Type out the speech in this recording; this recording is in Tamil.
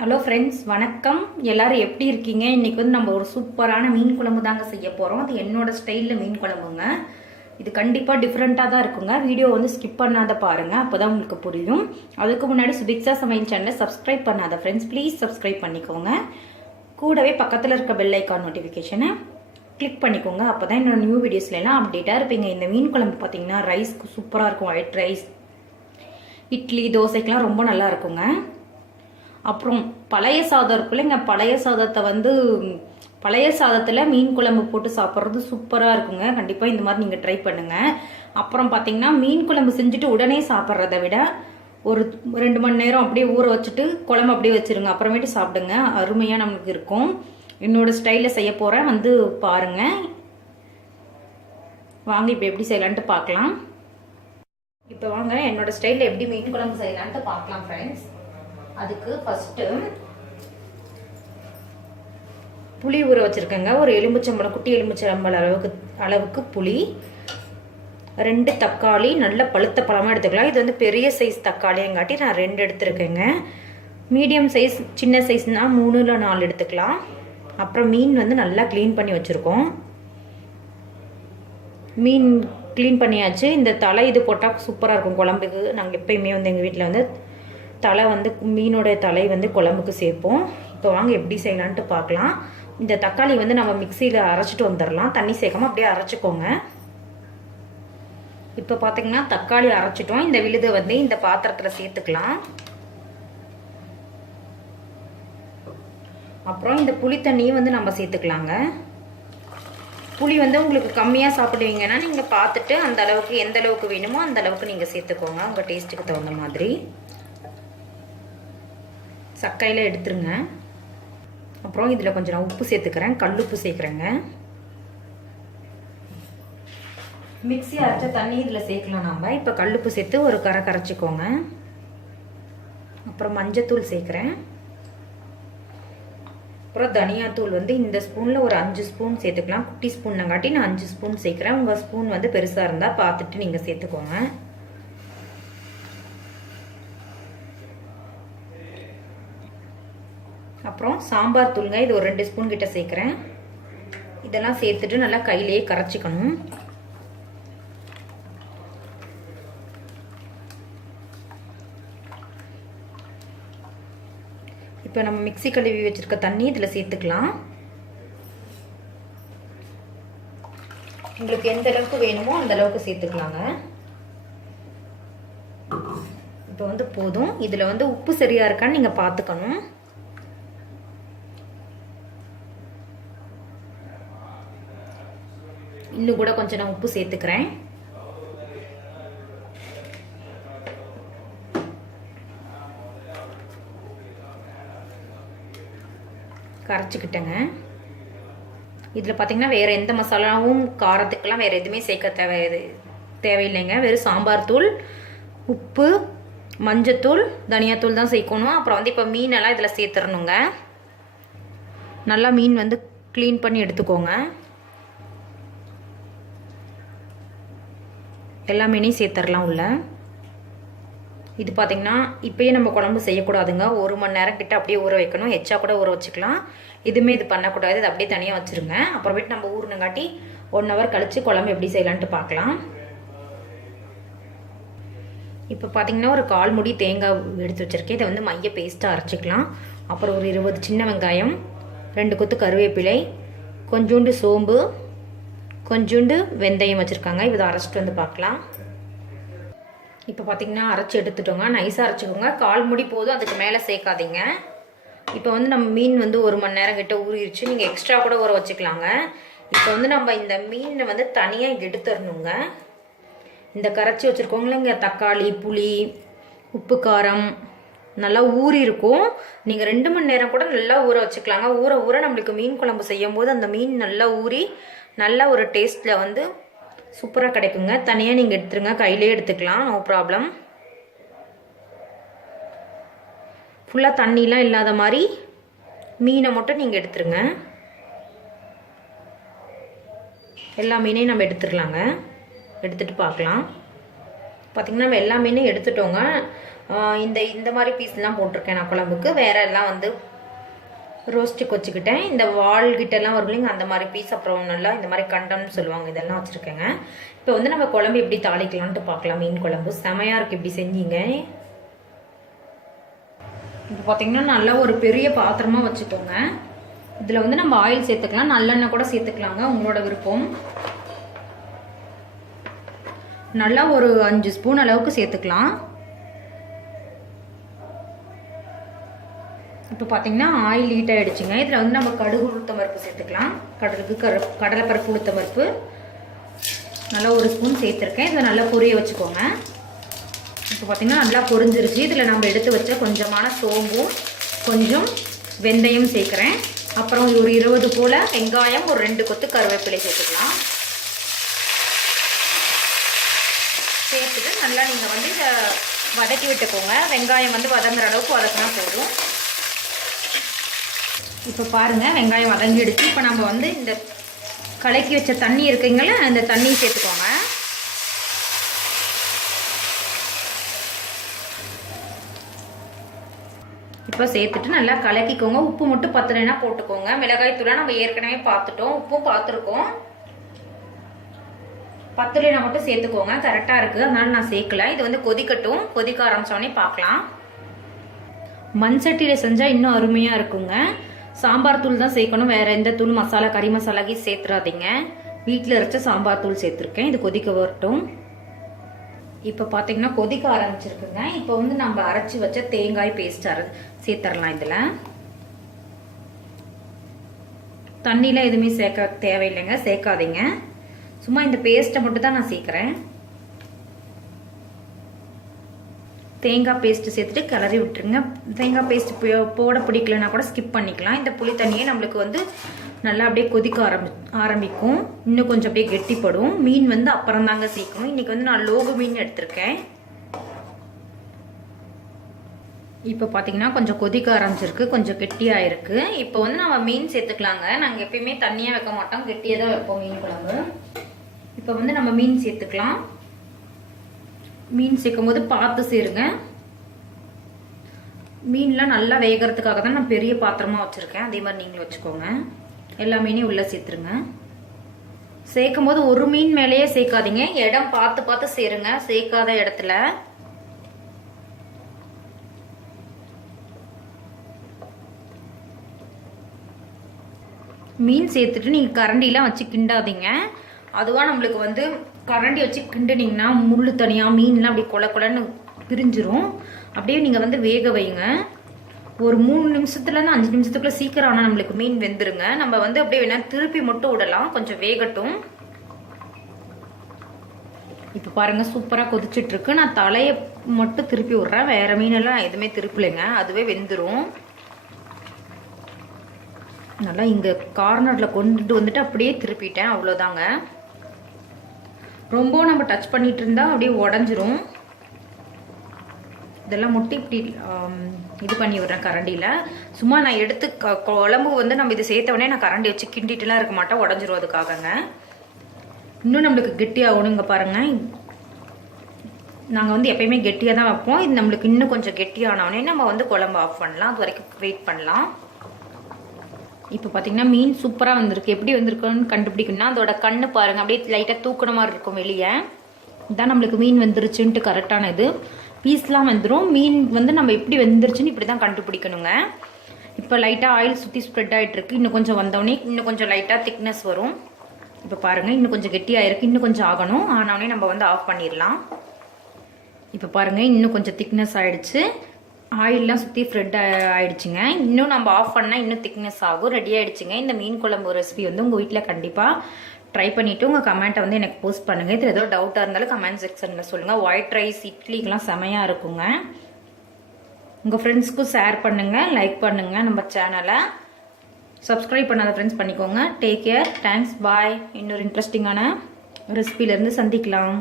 ஹலோ ஃப்ரெண்ட்ஸ், வணக்கம். எல்லாரும் எப்படி இருக்கீங்க? இன்னைக்கு வந்து நம்ம ஒரு சூப்பரான மீன் குழம்பு தாங்க செய்ய போகிறோம். அது என்னோட ஸ்டைலில் மீன் குழம்புங்க. இது கண்டிப்பாக டிஃப்ரெண்ட்டாக தான் இருக்குங்க. வீடியோ வந்து ஸ்கிப் பண்ணாத பாருங்கள், அப்போ தான் உங்களுக்கு புரியும். அதுக்கு முன்னாடி சுபிக்ஷா சமையல் சேனலை சப்ஸ்கிரைப் பண்ணாத ஃப்ரெண்ட்ஸ் ப்ளீஸ் சப்ஸ்கிரைப் பண்ணிக்கோங்க. கூடவே பக்கத்தில் இருக்க பெல் ஐக்கான் நோட்டிஃபிகேஷனை கிளிக் பண்ணிக்கோங்க. அப்போ தான் என்னோட நியூ வீடியோஸ்லாம் அப்டேட்டாக இருப்பீங்க. இந்த மீன் குழம்பு பார்த்தீங்கன்னா ரைஸ்க்கு சூப்பராக இருக்கும். ஒயிட் ரைஸ், இட்லி, தோசைக்கெலாம் ரொம்ப நல்லா இருக்குங்க. அப்புறம் பழைய சாதம் இருக்குல்லைங்க, பழைய சாதத்தை வந்து பழைய சாதத்தில் மீன் குழம்பு போட்டு சாப்பிட்றது சூப்பராக இருக்குங்க. கண்டிப்பாக இந்த மாதிரி நீங்கள் ட்ரை பண்ணுங்கள். அப்புறம் பார்த்தீங்கன்னா மீன் குழம்பு செஞ்சுட்டு உடனே சாப்பிட்றத விட ஒரு 2 மணி நேரம் அப்படியே ஊற வச்சுட்டு குழம்பு அப்படியே வச்சுருங்க, அப்புறமேட்டு சாப்பிடுங்க. அருமையாக நமக்கு இருக்கும். என்னோட ஸ்டைலில் செய்ய போகிறேன், வந்து பாருங்கள். வாங்க இப்போ எப்படி செய்யலான்ட்டு பார்க்கலாம். இப்போ வாங்க என்னோட ஸ்டைலில் எப்படி மீன் குழம்பு செய்யலான்ட்டு பார்க்கலாம் ஃப்ரெண்ட்ஸ். அதுக்கு ஃபஸ்ட்டு புளி ஊற வச்சுருக்கேங்க. ஒரு எலுமிச்சம்பழம், குட்டி எலுமிச்சம்பழம் அளவுக்கு புளி, 2 தக்காளி, நல்ல பழுத்த பழமாக எடுத்துக்கலாம். இது வந்து பெரிய சைஸ் தக்காளியங்காட்டி நான் 2 எடுத்துருக்கேங்க. மீடியம் சைஸ், சின்ன சைஸ்னால் 3 இல்லை 4 எடுத்துக்கலாம். அப்புறம் மீன் வந்து நல்லா க்ளீன் பண்ணி வச்சுருக்கோம். மீன் க்ளீன் பண்ணியாச்சு. இந்த தலை இது போட்டால் சூப்பராக இருக்கும் குழம்புக்கு. நாங்கள் எப்பயுமே வந்து எங்கள் வீட்டில் வந்து தலை வந்து மீனோட தலை வந்து குழம்புக்கு சேர்ப்போம். இப்போ வாங்க எப்படி செய்யலான்ட்டு பார்க்கலாம். இந்த தக்காளி வந்து நம்ம மிக்சியில் அரைச்சிட்டு வந்துடலாம். தண்ணி சேர்க்காம அப்படியே அரைச்சிக்கோங்க. இப்போ பார்த்தீங்கன்னா தக்காளி அரைச்சிட்டோம். இந்த விழுதை வந்து இந்த பாத்திரத்தில் சேர்த்துக்கலாம். அப்புறம் இந்த புளி தண்ணியை வந்து நம்ம சேர்த்துக்கலாங்க. புளி வந்து உங்களுக்கு கம்மியாக சாப்பிடுவீங்கன்னா நீங்கள் பார்த்துட்டு அந்த அளவுக்கு எந்த அளவுக்கு வேணுமோ அந்த அளவுக்கு நீங்கள் சேர்த்துக்கோங்க, உங்கள் டேஸ்ட்டுக்கு தகுந்த மாதிரி. சக்கையில் எடுத்துருங்க. அப்புறம் இதில் கொஞ்சம் நான் உப்பு சேர்த்துக்கிறேன், கல்லுப்பு சேர்க்குறேங்க. மிக்ஸி அரைச்ச தண்ணி இதில் சேர்க்கலாம் நம்ம. இப்போ கல்லுப்பு சேர்த்து ஒரு கரைச்சிக்கோங்க. அப்புறம் மஞ்சத்தூள் சேர்க்குறேன். அப்புறம் தனியாத்தூள் வந்து இந்த ஸ்பூனில் ஒரு 5 ஸ்பூன் சேர்த்துக்கலாம். குட்டி ஸ்பூன்னங்காட்டி நான் 5 ஸ்பூன் சேர்க்குறேன். உங்கள் ஸ்பூன் வந்து பெருசாக இருந்தால் பார்த்துட்டு நீங்கள் சேர்த்துக்கோங்க. அப்புறம் சாம்பார் தூளுங்க, இது ஒரு 2 ஸ்பூன் கிட்ட சேர்க்குறேன். இதெல்லாம் சேர்த்துட்டு நல்லா கையிலேயே கரைச்சிக்கணும். இப்போ நம்ம மிக்ஸி கழுவி வச்சிருக்க தண்ணி இதில் சேர்த்துக்கலாம். உங்களுக்கு எந்த அளவுக்கு வேணுமோ அந்த அளவுக்கு சேர்த்துக்கலாங்க. இப்போ வந்து போதும். இதில் வந்து உப்பு சரியாக இருக்கான்னு நீங்கள் பார்த்துக்கணும். இன்னும் கூட கொஞ்சம் நான் உப்பு சேர்த்துக்கிறேன். கரைச்சிக்கிட்டேங்க. இதில் பார்த்தீங்கன்னா வேறு எந்த மசாலாவும் காரத்துக்கெல்லாம் வேறு எதுவுமே சேர்க்க தேவையில்லைங்க. வெறும் சாம்பார் தூள், உப்பு, மஞ்சத்தூள், தனியாத்தூள் தான் சேர்க்கணும். அப்புறம் வந்து இப்போ மீனெல்லாம் இதில் சேர்த்துடணுங்க. நல்லா மீன் வந்து க்ளீன் பண்ணி எடுத்துக்கோங்க. எல்லா மீனையும் சேர்த்துடலாம் உள்ள. இது பார்த்திங்கன்னா இப்போயே நம்ம குழம்பு செய்யக்கூடாதுங்க. 1 மணி நேரம் கிட்ட அப்படியே ஊற வைக்கணும். எச்சா கூட ஊற வச்சுக்கலாம். இதுவுமே இது பண்ணக்கூடாது. இது அப்படியே தனியாக வச்சுருங்க. அப்புறமேட்டு நம்ம ஊறினங்காட்டி 1 ஹவர் கழித்து குழம்பு எப்படி செய்யலான்ட்டு பார்க்கலாம். இப்போ பார்த்திங்கன்னா ஒரு 1/4 மூடி தேங்காய் எடுத்து வச்சுருக்கேன். இதை வந்து மைய பேஸ்ட்டாக அரைச்சிக்கலாம். அப்புறம் ஒரு 20 சின்ன வெங்காயம், 2 கொத்து கருவேப்பிலை, கொஞ்சோண்டு சோம்பு, கொஞ்சோண்டு வெந்தயம் வச்சுருக்காங்க. இதை அரைச்சிட்டு வந்து பார்க்கலாம். இப்போ பார்த்தீங்கன்னா அரைச்சி எடுத்துட்டோங்க. நைஸாக அரைச்சிக்கோங்க. 1/4 மூடி போதும், அதுக்கு மேலே சேர்க்காதீங்க. இப்போ வந்து நம்ம மீன் வந்து 1 மணி நேரம் கிட்ட ஊறிடுச்சு. நீங்கள் எக்ஸ்ட்ரா கூட ஊற வச்சுக்கலாங்க. இப்போ வந்து நம்ம இந்த மீனை வந்து தனியாக எடுத்துடணுங்க. இந்த கரைச்சி வச்சுருக்கோங்களே இங்கே தக்காளி, புளி, உப்பு, காரம் நல்லா ஊறி இருக்கும். நீங்கள் 2 மணி நேரம் கூட நல்லா ஊற வச்சுக்கலாங்க. ஊற ஊற நம்மளுக்கு மீன் குழம்பு செய்யும் போது அந்த மீன் நல்லா ஊறி நல்ல ஒரு டேஸ்ட்டில் வந்து சூப்பராக கிடைக்குங்க. தனியாக நீங்கள் எடுத்துருங்க, கையிலே எடுத்துக்கலாம், நோ ப்ராப்ளம். ஃபுல்லாக தண்ணிலாம் இல்லாத மாதிரி மீனை மட்டும் நீங்கள் எடுத்துருங்க. எல்லா மீனையும் நம்ம எடுத்துடலாங்க. எடுத்துகிட்டு பார்க்கலாம். பார்த்திங்கன்னா நம்ம எல்லா மீனும் எடுத்துட்டோங்க. இந்த மாதிரி பீஸ்லாம் போட்டிருக்கேன் நான் குழம்புக்கு. வேற எல்லாம் வந்து ரோஸ்ட்டுக்கு வச்சுக்கிட்டேன். இந்த வால்கிட்டெல்லாம் வரும் இல்லைங்க, அந்த மாதிரி பீஸ், அப்புறம் நல்லா இந்த மாதிரி கண்டம்னு சொல்லுவாங்க, இதெல்லாம் வச்சுருக்கேங்க. இப்போ வந்து நம்ம குழம்பு எப்படி தாளிக்கலான்ட்டு பார்க்கலாம். மீன் குழம்பு செமையாக இருக்குது இப்படி செஞ்சீங்க. இப்போ பார்த்தீங்கன்னா நல்லா ஒரு பெரிய பாத்திரமாக வச்சுக்கோங்க. இதில் வந்து நம்ம ஆயில் சேர்த்துக்கலாம், நல்லெண்ணெய் கூட சேர்த்துக்கலாங்க, உங்களோட விருப்பம். நல்லா ஒரு 5 ஸ்பூன் அளவுக்கு சேர்த்துக்கலாம். இப்போ பார்த்தீங்கன்னா ஆயில் ஹீட் ஆகிடுச்சுங்க. இதில் வந்து நம்ம கடுகு உளுத்தம் பருப்பு சேர்த்துக்கலாம். கடலைப்பருப்பு உளுத்தம் பருப்பு நல்லா 1 ஸ்பூன் சேர்த்துருக்கேன். இதை நல்லா பொரிய வச்சுக்கோங்க. இப்போ பார்த்தீங்கன்னா நல்லா பொரிஞ்சிருச்சு. இதில் நம்ம எடுத்து வச்ச கொஞ்சமான சோம்பும் கொஞ்சம் வெந்தயம் சேர்க்குறேன். அப்புறம் ஒரு 20 போல் வெங்காயம், ஒரு 2 கொத்து கருவேப்பிலை சேர்த்துக்கலாம். சேர்த்துட்டு நல்லா நீங்கள் வந்து இதை வதக்கி விட்டுக்கோங்க. வெங்காயம் வந்து வதங்குற அளவுக்கு வதக்கினா போதும். இப்போ பாருங்கள் வெங்காயம் வதங்கிடுச்சு. இப்போ நம்ம வந்து இந்த கலக்கி வச்ச தண்ணி இருக்குங்கள, அந்த தண்ணி சேர்த்துக்கோங்க. இப்போ சேர்த்துட்டு நல்லா கலக்கிக்கோங்க. உப்பு மட்டும் பத்தலைன்னா போட்டுக்கோங்க. மிளகாய் தூளை நம்ம ஏற்கனவே பார்த்துட்டோம், உப்பும் பார்த்துருக்கோம். பத்தலைனா மட்டும் சேர்த்துக்கோங்க. கரெக்டாக இருக்குது, அதனால நான் சேர்க்கல. இது வந்து கொதிக்கட்டும். கொதிக்க ஆரம்பித்தோடனே பார்க்கலாம். மண் சட்டியில் செஞ்சால் இன்னும் அருமையாக இருக்குங்க. சாம்பார் தூள் தான் சேர்க்கணும், வேறு எந்த தூள் மசாலா கறி மசாலாக்கி சேர்த்துறாதீங்க. வீட்டில் அரைச்ச சாம்பார் தூள் சேர்த்துருக்கேன். இது கொதிக்க வரட்டும். இப்போ பார்த்தீங்கன்னா கொதிக்க ஆரம்பிச்சிருக்குங்க. இப்போ வந்து நம்ம அரைச்சி வச்ச தேங்காய் பேஸ்ட் சேர்த்துடலாம். இதில் தண்ணியில் எதுவுமே சேர்க்க தேவையில்லைங்க, சேர்க்காதீங்க. சும்மா இந்த பேஸ்ட்டை மட்டும் தான் நான் சேர்க்குறேன். தேங்காய் பேஸ்ட்டு சேர்த்துட்டு கிளறி விட்டுருங்க. தேங்காய் பேஸ்ட் போட பிடிக்கலன்னா கூட ஸ்கிப் பண்ணிக்கலாம். இந்த புளி தண்ணியே நம்மளுக்கு வந்து நல்லா அப்படியே கொதிக்க ஆரம்பிக்கும். இன்னும் கொஞ்சம் அப்படியே கெட்டிப்படும். மீன் வந்து அப்புறம் தாங்க சேர்க்கணும். இன்றைக்கி வந்து நான் லோகு மீன் எடுத்திருக்கேன். இப்போ பார்த்தீங்கன்னா கொஞ்சம் கொதிக்க ஆரம்பிச்சிருக்கு, கொஞ்சம் கெட்டியாக இருக்குது. இப்போ வந்து நம்ம மீன் சேர்த்துக்கலாங்க. நாங்கள் எப்பயுமே தண்ணியாக வைக்க மாட்டோம், கெட்டியாக தான் வைப்போம் மீன் குழம்பு. இப்போ வந்து நம்ம மீன் சேர்த்துக்கலாம். மீன் சேர்க்கும் போது பார்த்து சேருங்க. மீன்லாம் நல்லா வேகிறதுக்காக தான் நான் பெரிய பாத்திரமாக வச்சுருக்கேன். அதே மாதிரி நீங்களும் வச்சுக்கோங்க. எல்லா மீனையும் உள்ளே சேர்த்துருங்க. சேர்க்கும் போது ஒரு மீன் மேலேயே சேர்க்காதீங்க, இடம் பார்த்து பார்த்து சேருங்க. சேர்க்காத இடத்துல மீன் சேர்த்துட்டு நீங்கள் கரண்டிலாம் வச்சு கிண்டாதீங்க. அதுவாக நம்மளுக்கு வந்து கரண்டி வச்சு கிண்டுனீங்கன்னா முள் தனியாக மீன்லாம் அப்படி கொல கொலன்னு பிரிஞ்சிரும். அப்படியே நீங்கள் வந்து வேக வைங்க. ஒரு 3 நிமிஷத்துலேருந்து 5 நிமிஷத்துக்குள்ள சீக்கிரம் ஆனால் நம்மளுக்கு மீன் வெந்துருங்க. நம்ம வந்து அப்படியே வேணா திருப்பி மட்டும் விடலாம், கொஞ்சம் வேகட்டும். இப்போ பாருங்கள் சூப்பராக கொதிச்சிட்ருக்கு. நான் தலையை மட்டும் திருப்பி விட்றேன், வேறு மீனெல்லாம் எதுவுமே திருப்பலைங்க, அதுவே வெந்துடும். நல்லா இங்கே கார்னரில் கொண்டுட்டு வந்துட்டு அப்படியே திருப்பிட்டேன், அவ்வளோதாங்க. ரொம்ப நம்ம டச் பண்ணிட்டு இருந்தால் அப்படியே உடஞ்சிரும். இதெல்லாம் முட்டி இப்படி இது பண்ணி விடுறேன் கரண்டியில். சும்மா நான் எடுத்து குழம்பு வந்து நம்ம இது சேர்த்தவொடனே நான் கரண்டி வச்சு கிண்டிட்டுலாம் இருக்க மாட்டேன், உடஞ்சிரும். அதுக்காகங்க இன்னும் நம்மளுக்கு கெட்டியாகணும். இங்கே பாருங்கள், நாங்கள் வந்து எப்பயுமே கெட்டியாக தான் வைப்போம். இது நம்மளுக்கு இன்னும் கொஞ்சம் கெட்டியானவொடனே நம்ம வந்து குழம்பு ஆஃப் பண்ணலாம். அது வரைக்கும் வெயிட் பண்ணலாம். இப்போ பார்த்தீங்கன்னா மீன் சூப்பராக வந்திருக்கு. எப்படி வந்திருக்குன்னு கண்டுபிடிக்கணும்னா அதோட கண்ணு பாருங்கள், அப்படியே லைட்டாக தூக்குன மாதிரி இருக்கும் வெளியே. இதுதான் நம்மளுக்கு மீன் வந்துருச்சுன்ட்டு கரெக்டான இது. பீஸ்லாம் வந்துடும். மீன் வந்து நம்ம எப்படி வெந்துருச்சுன்னு இப்படி தான் கண்டுபிடிக்கணுங்க. இப்போ லைட்டாக ஆயில் சுற்றி ஸ்ப்ரெட் ஆகிட்டு இருக்கு. இன்னும் கொஞ்சம் வந்தோடனே இன்னும் கொஞ்சம் லைட்டாக திக்னஸ் வரும். இப்போ பாருங்கள் இன்னும் கொஞ்சம் கெட்டியாக இருக்குது, இன்னும் கொஞ்சம் ஆகணும். ஆனவுடனே நம்ம வந்து ஆஃப் பண்ணிடலாம். இப்போ பாருங்கள் இன்னும் கொஞ்சம் திக்னஸ் ஆகிடுச்சு. ஆயிலெலாம் சுற்றி ஸ்ப்ரெட் ஆகிடுச்சுங்க. இன்னும் நம்ம ஆஃப் பண்ணால் இன்னும் திக்னஸ் ஆகும். ரெடி ஆகிடுச்சுங்க. இந்த மீன் குழம்பு ரெசிபி வந்து உங்கள் வீட்டில் கண்டிப்பாக ட்ரை பண்ணிவிட்டு உங்கள் கமெண்ட்டை வந்து எனக்கு போஸ்ட் பண்ணுங்கள். இதில் ஏதோ டவுட்டாக இருந்தாலும் கமெண்ட் செக்ஷனில் சொல்லுங்கள். ஒயிட் ரைஸ் இட்லிக்கெலாம் செமையாக இருக்குங்க. உங்கள் ஃப்ரெண்ட்ஸ்க்கும் ஷேர் பண்ணுங்கள், லைக் பண்ணுங்கள். நம்ம சேனலை சப்ஸ்கிரைப் பண்ணாத ஃப்ரெண்ட்ஸ் பண்ணிக்கோங்க. டேக் கேர், தேங்க்ஸ், பாய். இன்னொரு இன்ட்ரெஸ்டிங்கான ரெசிபிலேருந்து சந்திக்கலாம்.